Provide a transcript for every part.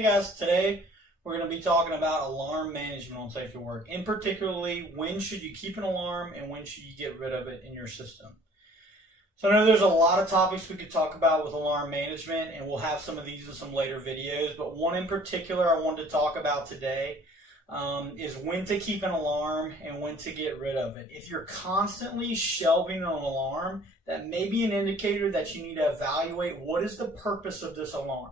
Hey guys, today we're going to be talking about alarm management on safety work. In particularly, when should you keep an alarm and when should you get rid of it in your system? So I know there's a lot of topics we could talk about with alarm management, and we'll have some of these in some later videos, but one in particular I wanted to talk about today is when to keep an alarm and when to get rid of it. If you're constantly shelving an alarm, that may be an indicator that you need to evaluate what is the purpose of this alarm.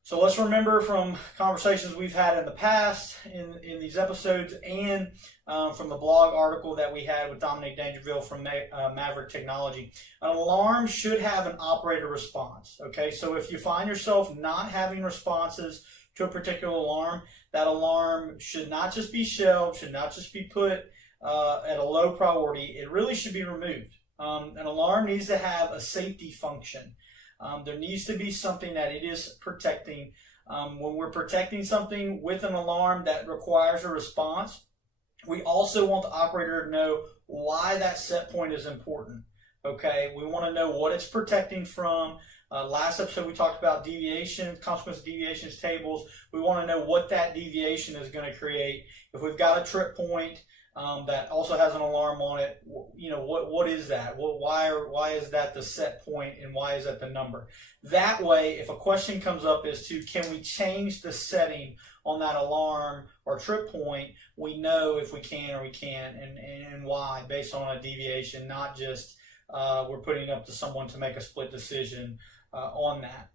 So let's remember from conversations we've had in the past in these episodes and from the blog article that we had with Dominic Dangerville from Maverick Technology, an alarm should have an operator response. Okay, so if you find yourself not having responses to a particular alarm, that alarm should not just be shelved, should not just be put at a low priority. It really should be removed. An alarm needs to have a safety function. There needs to be something that it is protecting. When we're protecting something with an alarm that requires a response, we also want the operator to know why that set point is important. Okay, we want to know what it's protecting from. Last episode we talked about deviations, consequence of deviations tables. We want to know what that deviation is going to create. If we've got a trip point that also has an alarm on it, you know, what is that? Well, why is that the set point and why is that the number? That way, if a question comes up as to can we change the setting on that alarm or trip point, we know if we can or we can't and why based on a deviation, not just we're putting it up to someone to make a split decision on that.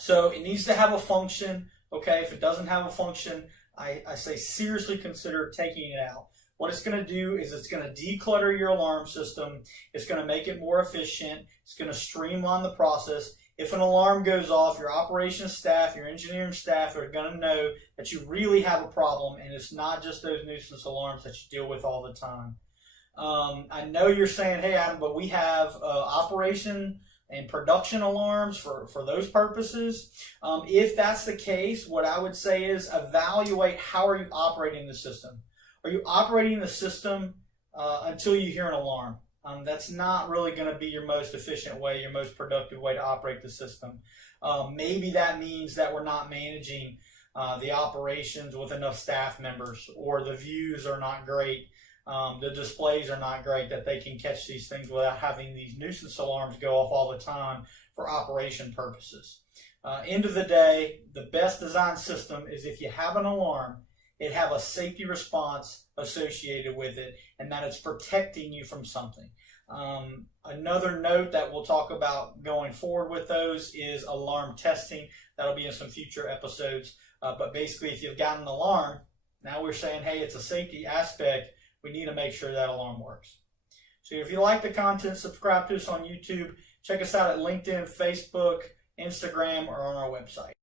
So it needs to have a function. Okay, if it doesn't have a function, I say seriously consider taking it out. What it's going to do is it's going to declutter your alarm system. It's going to make it more efficient. It's going to streamline the process. If an alarm goes off, your operations staff, your engineering staff are going to know that you really have a problem, and it's not just those nuisance alarms that you deal with all the time. I know you're saying, hey Adam, but we have operation and production alarms for those purposes. If that's the case, what I would say is evaluate how are you operating the system. Are you operating the system until you hear an alarm? That's not really going to be your most efficient way, your most productive way to operate the system. Maybe that means that we're not managing the operations with enough staff members, or the views are not great, the displays are not great, that they can catch these things without having these nuisance alarms go off all the time for operation purposes. End of the day, the best design system is if you have an alarm, it have a safety response associated with it, and that it's protecting you from something. Another note that we'll talk about going forward with those is alarm testing. That'll be in some future episodes. But basically, if you've got an alarm, now we're saying, hey, it's a safety aspect. We need to make sure that alarm works. So if you like the content, subscribe to us on YouTube. Check us out at LinkedIn, Facebook, Instagram, or on our website.